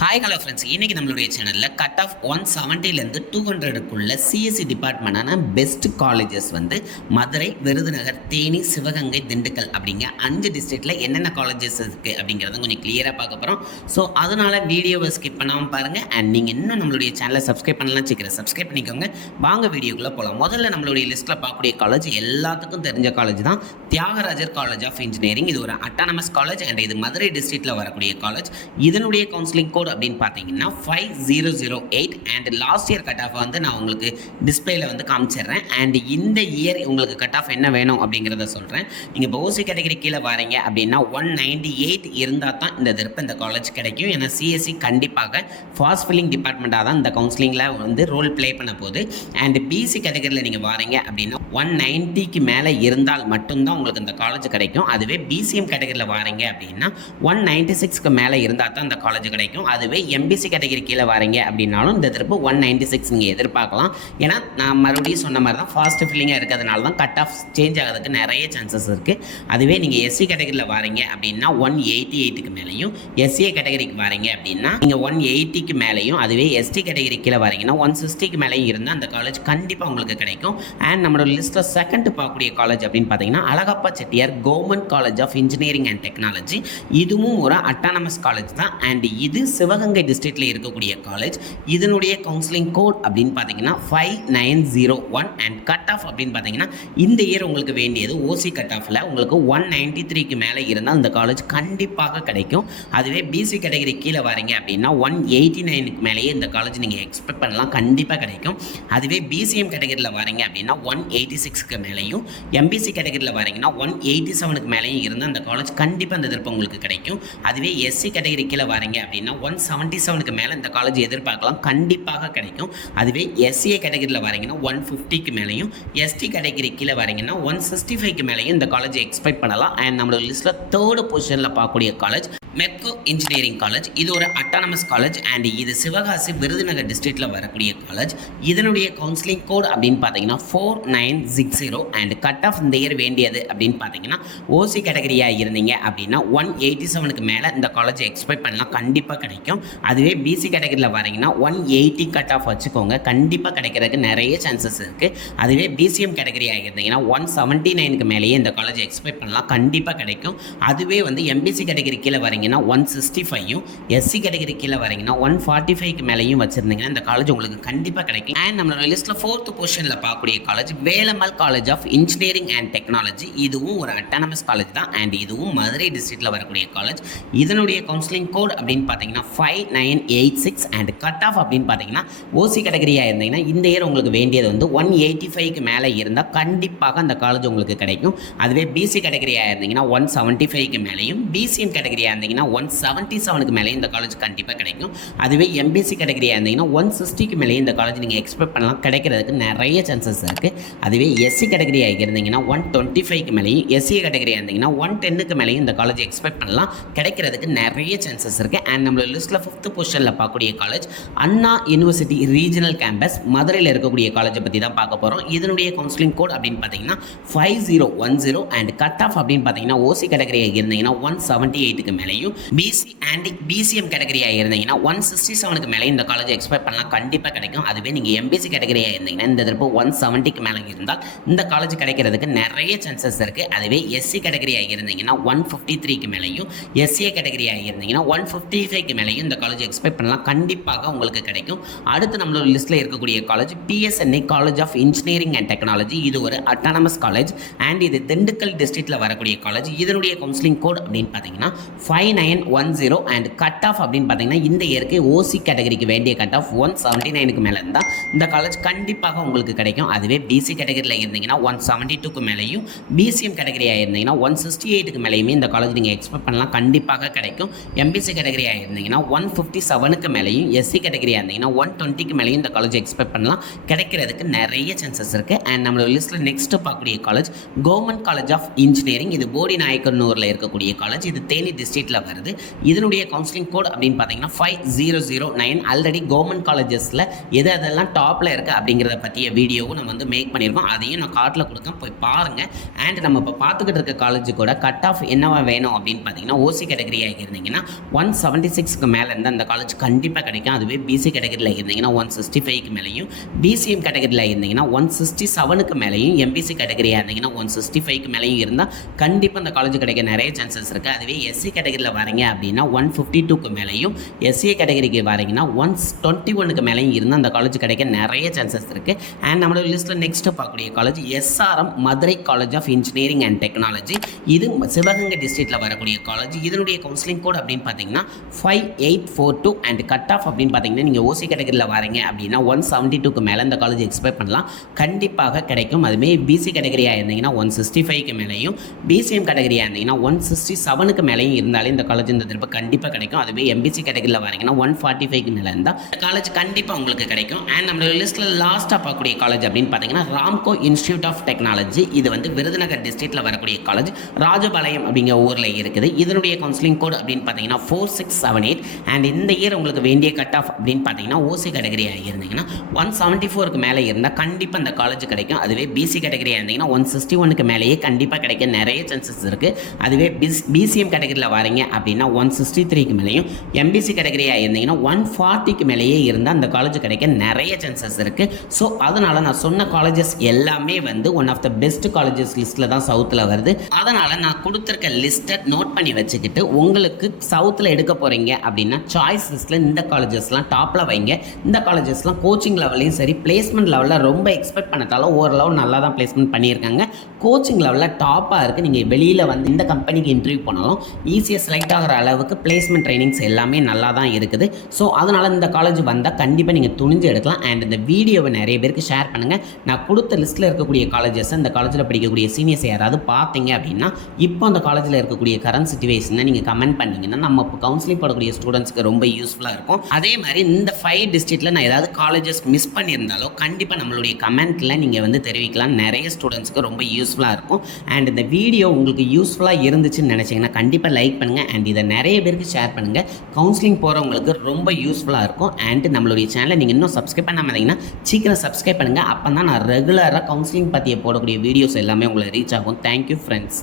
Hi hello friends, இன்றைக்கி நம்மளுடைய சேனலில் கட் ஆஃப் 170லேருந்து 200க்குள்ள சிஎஸ்சி டிபார்ட்மெண்ட்டான பெஸ்ட் காலேஜஸ் வந்து மதுரை, விருதுநகர், தேனி, சிவகங்கை, திண்டுக்கல் அப்படிங்க 5 டிஸ்ட்ரிக்டில் என்னென்ன காலேஜஸ் இருக்குது அப்படிங்கிறத கொஞ்சம் கிளியராக பார்க்க போகிறோம். ஸோ அதனால் வீடியோவை ஸ்கிப் பண்ணாமல் பாருங்கள். அண்ட் நீங்கள் இன்னும் நம்மளுடைய சேனலை சப்ஸ்கிரைப் பண்ணலாம் சீக்கிரம் சப்ஸ்கிரைப் பண்ணிக்கோங்க. வாங்க வீடியோக்குள்ளே போகலாம். முதல்ல நம்மளுடைய லிஸ்ட்டில் பார்க்கக்கூடிய காலேஜ் எல்லாத்துக்கும் தெரிஞ்ச காலேஜ் தான் தியாகராஜர் காலேஜ் ஆஃப் இன்ஜினியரிங். இது ஒரு அட்டானமஸ் காலேஜ் அண்ட் இது மதுரை டிஸ்ட்ரிக்டில் வரக்கூடிய காலேஜ். இதனுடைய கவுன்சிலிங் கோட் அப்படின்னு பார்த்தீங்கன்னா 5008 and last year cut off வந்து நான் உங்களுக்கு டிஸ்பிளேல வந்து காமிச்சிடுறேன். அண்ட் இந்த இயர் உங்களுக்கு கட் ஆஃப் என்ன வேணும் அப்படிங்கிறத சொல்கிறேன். நீங்கள் இப்போ ஓசி கேட்டகரி கீழே வரீங்க அப்படின்னா 198 இருந்தால் தான் இந்த காலேஜ் கிடைக்கும். ஏன்னா சிஎஸ்சி கண்டிப்பாக ஃபாஸ்ட் ஃபில்லிங் டிபார்ட்மெண்ட்டாக தான் இந்த கவுன்சிலிங்கில் வந்து ரோல் ப்ளே பண்ண போகுது. அண்ட் பிசி கேட்டகரியில் நீங்கள் வரீங்க அப்படின்னா 190க்கு மேலே இருந்தால் மட்டும்தான் உங்களுக்கு இந்த காலேஜ் கிடைக்கும். அதுவே பிசிஎம் கேட்டகரியில் வரீங்க அப்படின்னா 196க்கு மேலே இருந்தால் தான் இந்த காலேஜ் கிடைக்கும். அதுவே எம்பிசி கேட்டகரி கீழே வரீங்க அப்படின்னாலும் இந்த திருப்பு 196 நீங்கள் எதிர்பார்க்கலாம். ஏன்னா நான் மறுபடியும் சொன்ன மாதிரி தான் ஃபாஸ்ட் ஃபில்லிங்காக இருக்கிறதுனால தான் கட் ஆஃப் சேஞ்ச் ஆகிறதுக்கு நிறைய சான்சஸ் இருக்குது. அதுவே நீங்கள் எஸ்சி கேட்டகரியில் வரீங்க அப்படின்னா 188க்கு மேலேயும், எஸ்சிஏ கேட்டகரிக்கு வரீங்க அப்படின்னா நீங்கள் 180க்கு மேலேயும், அதுவே எஸ்டி கேட்டகரி கீழே வரீங்கன்னா 160க்கு மேலேயும் இருந்தால் அந்த காலேஜ் கண்டிப்பாக உங்களுக்கு கிடைக்கும். அண்ட் நம்மளோட லிஸ்ட்டில் செகண்ட் பார்க்கக்கூடிய காலேஜ் அப்படின்னு பார்த்தீங்கன்னா Alagappa Chettiar government college of engineering and technology. இதுவும் ஒரு அட்டானமஸ் காலேஜ் தான். அண்ட் இது சிவகங்கை டிஸ்ட்ரிக்டில் இருக்கக்கூடிய காலேஜ். இதனுடைய கவுன்சிலிங் கோட் அப்படின்னு பார்த்தீங்கன்னா 5901 அண்ட் கட் ஆஃப் அப்படின்னு பார்த்தீங்கன்னா இந்த இயர் உங்களுக்கு வேண்டியது ஓசி கட் ஆஃபில் உங்களுக்கு 193க்கு மேலே இருந்தால் இந்த காலேஜ் கண்டிப்பாக கிடைக்கும். அதுவே பிசி கேட்டகரி கீழே வரீங்க அப்படின்னா 189க்கு மேலேயே இந்த காலேஜ் நீங்கள் எக்ஸ்பெக்ட் பண்ணலாம், கண்டிப்பாக கிடைக்கும். அதுவே பிசிஎம் கேட்டகரியில் வரீங்க அப்படின்னா 186க்கு மேலேயும், எம்பிசி கேட்டகரியில் வரீங்கன்னா 187க்கு மேலேயும் இருந்தால் அந்த காலேஜ் கண்டிப்பாக இந்த திருப்பம் உங்களுக்கு கிடைக்கும். அதுவே எஸ்சி கேட்டகரி கீழே வரீங்க அப்படின்னா 177க்கு மேலே இந்த காலேஜ் எதிர்பார்க்கலாம், கண்டிப்பாக கிடைக்கும். அதுவே எஸ்சிஏ கேட்டகரியில் வரீங்கன்னா 150க்கு மேலேயும், எஸ்டி கேட்டகரி கீழே வரீங்கன்னா 165க்கு மேலேயும் இந்த காலேஜ் எக்ஸ்பெக்ட் பண்ணலாம். அண்ட் நம்மளோட லிஸ்ட்டில் தேர்ட் பொசிஷனில் பார்க்கக்கூடிய காலேஜ் மெட்கோ இன்ஜினியரிங் காலேஜ். இது ஒரு அட்டானமஸ் காலேஜ் அண்ட் இது சிவகாசி, விருதுநகர் டிஸ்ட்ரிக்டில் வரக்கூடிய காலேஜ். இதனுடைய கவுன்சிலிங் கோட் அப்படின்னு பார்த்தீங்கன்னா 4960 அண்ட் கட் ஆஃப் இந்த இயர் வேண்டியது அப்படின்னு பார்த்தீங்கன்னா ஓசி கேட்டகரியாக இருந்தீங்க அப்படின்னா 187க்கு மேலே இந்த காலேஜ் எக்ஸ்பெக்ட் பண்ணலாம், கண்டிப்பாக கிடைக்கும். அதுவே பிசி கேட்டகரியில் வரீங்கன்னா 180 கட் ஆஃப் வச்சுக்கோங்க, கண்டிப்பாக கிடைக்கிறதுக்கு நிறைய சான்சஸ் இருக்குது. அதுவே பிசிஎம் கேட்டகரியாக இருந்தீங்கன்னா 179க்கு மேலேயே இந்த காலேஜ் எக்ஸ்பெக்ட் பண்ணலாம், கண்டிப்பாக கிடைக்கும். அதுவே வந்து எம்பிசி கேட்டகரி கீழே வரீங்கன்னா 165யும், எஸ்சி கேட்டகரி கீழே வரீங்கன்னா 145க்கு மேலேயும் வச்சிருந்தீங்கன்னா இந்த காலேஜ் உங்களுக்கு கண்டிப்பாக கிடைக்கும். அண்ட் நம்மளோட லிஸ்ட்டில் ஃபோர்த் பொசிஷனில் பார்க்கக்கூடிய college Velammal college of engineering and technology. இதுவும் ஒரு அட்டானமஸ் காலேஜ் தான் அண்ட் இதுவும் மதுரை டிஸ்ட்ரிக்டில் வரக்கூடிய காலேஜ். இதனுடைய கவுன்சிலிங் கோட் அப்படின்னு பார்த்தீங்கன்னா 5986 அண்ட் கட் ஆஃப் அப்படின்னு பார்த்தீங்கன்னா ஓசி கேட்டகரியாக இருந்தீங்கன்னா இந்த இயர் உங்களுக்கு வேண்டியது வந்து 185க்கு மேலே இருந்தால் கண்டிப்பாக அந்த காலேஜ் உங்களுக்கு கிடைக்கும். அதுவே பிசி கேட்டகரியாக இருந்தீங்கன்னா 175க்கு மேலேயும், பிசிஎம் கேட்டகரியாக இருந்தீங்கன்னா 177க்கு மேலேயும் இந்த காலேஜ் கண்டிப்பாக கிடைக்கும். அதுவே எம்பிசி கேட்டகரியாக இருந்தீங்கன்னா 160க்கு மேலேயும் இந்த காலேஜ் நீங்கள் எக்ஸ்பெக்ட் பண்ணலாம், கிடைக்கிறதுக்கு நிறைய சான்சஸ் இருக்குது. அதுவே எஸ்சி கேட்டகரியாக இருந்தீங்கன்னா 125க்கு மேலேயும், எஸ்சி கேட்டகரியாக இருந்தீங்கன்னா 110க்கு மேலேயும் இந்த காலேஜ் எக்ஸ்பெக்ட் பண்ணலாம், கிடைக்கிறதுக்கு நிறைய சான்சஸ் இருக்குது. அண்ட் நம்மளோட லிஸ்ட்டில் ஃபிஃப்த் பொசிஷனில் பார்க்கக்கூடிய காலேஜ் அண்ணா யூனிவர்சிட்டி ரீஜனல் கேம்பஸ் மதுரையில் இருக்கக்கூடிய காலேஜை பற்றி தான் பார்க்க போகிறோம். இதனுடைய கவுன்சிலிங் கோட் அப்படின்னு பார்த்தீங்கன்னா 5010 அண்ட் கட் ஆஃப் அப்படின்னு பார்த்தீங்கன்னா ஓசி கேட்டகரியாக இருந்தீங்கன்னா 178க்கு மேலேயும், பிசி அண்ட் பிசிஎம் கேட்டகரியாக இருந்தீங்கன்னா 167க்கு மேலே இந்த காலேஜ் எக்ஸ்பெக்ட் பண்ணலாம், கண்டிப்பாக கிடைக்கும். அதுவே நீங்கள் எம்பிசி கேட்டகரியாக இருந்தீங்கன்னா இந்த திருப்பு 170க்கு மேலே இருந்தால் இந்த காலேஜ் கிடைக்கிறதுக்கு நிறைய சான்சஸ் இருக்குது. அதுவே எஸ்சி கேட்டகரியாக இருந்தீங்கன்னா 153க்கு மேலேயும், எஸ்சிஏ கேட்டகரியாக இருந்தீங்கன்னா 155க்கு மேலேயும் இந்த காலேஜ் எக்ஸ்பெக்ட் பண்ணலாம், கண்டிப்பாக உங்களுக்கு கிடைக்கும். அடுத்து நம்மளோட லிஸ்ட்டில் இருக்கக்கூடிய college PSNI college of engineering and technology. இது ஒரு அட்டானமஸ் காலேஜ் அண்ட் இது திண்டுக்கல் டிஸ்ட்ரிக்டில் வரக்கூடிய காலேஜ். இதனுடைய கவுன்சிலிங் கோட் அப்படின்னு பார்த்தீங்கன்னா 5910 அண்ட் கட் ஆஃப் அப்படின்னு பார்த்தீங்கன்னா இந்த இயருக்கு ஓசி கேட்டகரிக்கு வேண்டிய கட் ஆஃப் 179க்கு மேலே இருந்தால் இந்த காலேஜ் கண்டிப்பாக உங்களுக்கு கிடைக்கும். அதுவே பிசி கேட்டகரியில் இருந்தீங்கன்னா 172க்கு மேலேயும், பிசிஎம் கேட்டகரியாக இருந்தீங்கன்னா 168க்கு மேலேயுமே இந்த காலேஜ் நீங்கள் எக்ஸ்பெக்ட் பண்ணலாம், கண்டிப்பாக கிடைக்கும். எம்பிசி கேட்டகரியாக இருந்தீங்கன்னா 157க்கு மேலேயும், எஸ்சி கேட்டகரியாக இருந்தீங்கன்னா 120க்கு மேலேயும் இந்த காலேஜ் எக்ஸ்பெக்ட் பண்ணலாம், கிடைக்கிறதுக்கு நிறைய சான்சஸ் இருக்குது. அண்ட் நம்மளோட லிஸ்ட்டில் நெக்ஸ்ட் பார்க்கக்கூடிய college government college of engineering. இது போடி நாயக்கனூரில் இருக்கக்கூடிய காலேஜ். இது தேனி டிஸ்ட்ரிக்டில் வருது. இதனுடைய கவுன்சிலிங் கோட் அப்படின்னு பார்த்தீங்கன்னா 5009. ஆல்ரெடி கவர்மெண்ட் காலேஜஸில் எதெல்லாம் டாப்பில் இருக்குது அப்படிங்கிறத பற்றிய வீடியோவும் நம்ம வந்து மேக் பண்ணியிருக்கோம். அதையும் நான் கார்ட்டில் கொடுக்க போய் பாருங்கள். அண்ட் நம்ம இப்போ பார்த்துக்கிட்டு இருக்க காலேஜ் கூட கட் ஆஃப் என்னவா வேணும் அப்படின்னு பார்த்தீங்கன்னா ஓசி கேட்டகரியாக இருந்தீங்கன்னா 176க்கு மேலே இருந்தால் அந்த காலேஜ் கண்டிப்பாக கிடைக்கும். அதுவே பிசி கேட்டகரியில் இருந்தீங்கன்னா 165க்கு மேலேயும், பிசிஎம் கேட்டகரியில் இருந்தீங்கன்னா 167க்கு மேலேயும், எம்பிசி கேட்டகரியாக இருந்தீங்கன்னா 165க்கு மேலேயும் இருந்தால் கண்டிப்பாக அந்த காலேஜ் கிடைக்க நிறைய சான்சஸ் இருக்குது. அதுவே எஸ்சி கேட்டகரியில் வரீங்க அப்படின்னா 152க்கு மேலேயும், எஸ்சிஏ கேட்டகரிக்கு வரீங்கன்னா 121க்கு மேலேயும் இருந்தால் அந்த காலேஜ் கிடைக்க நிறைய சான்சஸ் இருக்குது. அண்ட் நம்மளோட லிஸ்ட்டில் நெக்ஸ்ட்டு பார்க்கக்கூடிய college SRM Madurai college of engineering and technology. இது சிவகங்கை டிஸ்ட்ரிக்ட்டில் வரக்கூடிய காலேஜ். இதனுடைய கவுன்சிலிங் கோட் அப்படின்னு பார்த்தீங்கன்னா 5842 அண்ட் கட் ஆஃப் அப்படின்னு பார்த்தீங்கன்னா நீங்கள் ஓசி கேட்டகரியில் வரீங்க அப்படின்னா 172க்கு மேலே இந்த காலேஜ் எக்ஸ்பெக்ட் பண்ணலாம், கண்டிப்பாக கிடைக்கும். அதுவே பிசி கேட்டகரியாக இருந்தீங்கன்னா 165க்கு மேலேயும், பிசிஎம் கேட்டகரியாக இருந்தீங்கன்னா 167க்கு மேலேயும் இருந்தாலே இந்த காலேஜ் இந்த திரும்ப கண்டிப்பாக கிடைக்கும். அதுவே எம்பிசி கேட்டகரியில் வரீங்கன்னா 145க்கு மேலே இருந்தால் இந்த காலேஜ் கண்டிப்பாக உங்களுக்கு கிடைக்கும். அண்ட் நம்மளோட லிஸ்ட்டில் லாஸ்ட்டாக பார்க்கக்கூடிய காலேஜ் அப்படின்னு பார்த்தீங்கன்னா ராம்கோ இன்ஸ்டியூட் ஆஃப் டெக்னாலஜி. இது வந்து விருதுநகர் டிஸ்ட்ரிக்ட்டில் வரக்கூடிய காலேஜ், ராஜபாளையம் அப்படிங்கிற ஊரில் இருக்குது. இதனுடைய கவுன்சிலிங் கோட் அப்படின்னு பார்த்தீங்கன்னா 4678 அண்ட் இந்த இயர் உங்களுக்கு வேண்டிய கட் ஆஃப் அப்படின்னு பார்த்தீங்கன்னா ஓசி கேட்டகரியாக இருந்தீங்கன்னா 174க்கு மேலே இருந்தால் கண்டிப்பாக இந்த காலேஜ் கிடைக்கும். அதுவே பிசி கேட்டகரியாக இருந்தீங்கன்னா 161க்கு மேலேயே கண்டிப்பாக கிடைக்க நிறைய சான்சஸ் இருக்குது. அதுவே பிசிஎம் கேட்டகரியில் வரீங்க அப்படின்னா 163க்கு மேலேயும், எம்பிசி கேட்டகரியாக இருந்தீங்கன்னா 140க்கு மேலேயே இருந்தால் அந்த காலேஜ் கிடைக்க நிறைய சான்சஸ் இருக்குது. ஸோ அதனால் நான் சொன்ன காலேஜஸ் எல்லாமே வந்து one of the best colleges லிஸ்ட்டில் தான் சவுத்தில் வருது. அதனால் நான் கொடுத்துருக்க லிஸ்ட்டை நோட் பண்ணி வச்சுக்கிட்டு உங்களுக்கு சவுத்தில் எடுக்க போகிறீங்க அப்படின்னா சாய்ஸ் லிஸ்ட்டில் இந்த காலேஜஸ்லாம் டாப்பில் வைங்க. இந்த காலேஜஸ்லாம் கோச்சிங் லெவலையும் சரி, பிளேஸ்மெண்ட் லெவலில் ரொம்ப எக்ஸ்பெக்ட் பண்ணதாலும் ஓரளவு நல்லா தான் பிளேஸ்மெண்ட் பண்ணியிருக்காங்க. கோச்சிங் லெவலில் டாப்பாக இருக்குது. நீங்கள் வெளியில் வந்து இந்த கம்பெனிக்கு இன்டர்வியூ பண்ணாலும் ஈஸியாக செலக்ட் ஆகிற அளவுக்கு பிளேஸ்மெண்ட் ட்ரைனிங்ஸ் எல்லாமே நல்லா தான் இருக்குது. ஸோ அதனால் இந்த காலேஜ் வந்தால் கண்டிப்பாக நீங்கள் துணிஞ்சு எடுக்கலாம். அண்ட் இந்த வீடியோவை நிறைய பேருக்கு ஷேர் பண்ணுங்கள். நான் கொடுத்த லிஸ்ட்டில் இருக்கக்கூடிய காலேஜஸ், இந்த காலேஜில் படிக்கக்கூடிய சீனியர்ஸ் யாராவது பார்த்தீங்க அப்படின்னா இப்போ அந்த காலேஜில் இருக்கக்கூடிய கரண்ட் சிச்சுவேஷனை நீங்கள் கமெண்ட் பண்ணிங்கன்னா நம்ம இப்போ கவுன்சிலிங் போடக்கூடிய ஸ்டூடெண்ட்ஸ்க்கு ரொம்ப யூஸ்ஃபுல்லாக இருக்கும். அதே மாதிரி இந்த 5 டிஸ்ட்ரிக்ட்டில் நான் ஏதாவது காலேஜஸ் மிஸ் பண்ணியிருந்தாலோ கண்டிப்பாக நம்மளுடைய கமெண்ட்டில் நீங்கள் வந்து தெரிவிக்கலாம். நிறைய ஸ்டூடெண்ட்ஸ்க்கு ரொம்ப யூஸ்ஃபுல்லாக இருக்கும். அண்ட் இந்த வீடியோ உங்களுக்கு யூஸ்ஃபுல்லாக இருந்துச்சுன்னு நினச்சிங்கன்னா கண்டிப்பாக லைக் பண்ணுங்கள் அண்ட் இதை நிறைய பேருக்கு ஷேர் பண்ணுங்கள். கவுன்சிலிங் போகிறவங்களுக்கு ரொம்ப யூஸ்ஃபுல்லாக இருக்கும். அண்ட் நம்மளுடைய சேனலை நீங்கள் இன்னும் சப்ஸ்கிரைப் பண்ணாமல் இருந்தீங்கன்னா சீக்கிரம் சப்ஸ்கிரைப் பண்ணுங்கள். அப்போ தான் நான் ரெகுலராக கவுன்சிலிங் பற்றிய போடக்கூடிய வீடியோஸ் எல்லாமே உங்களை ரீச் ஆகும். Thank you friends.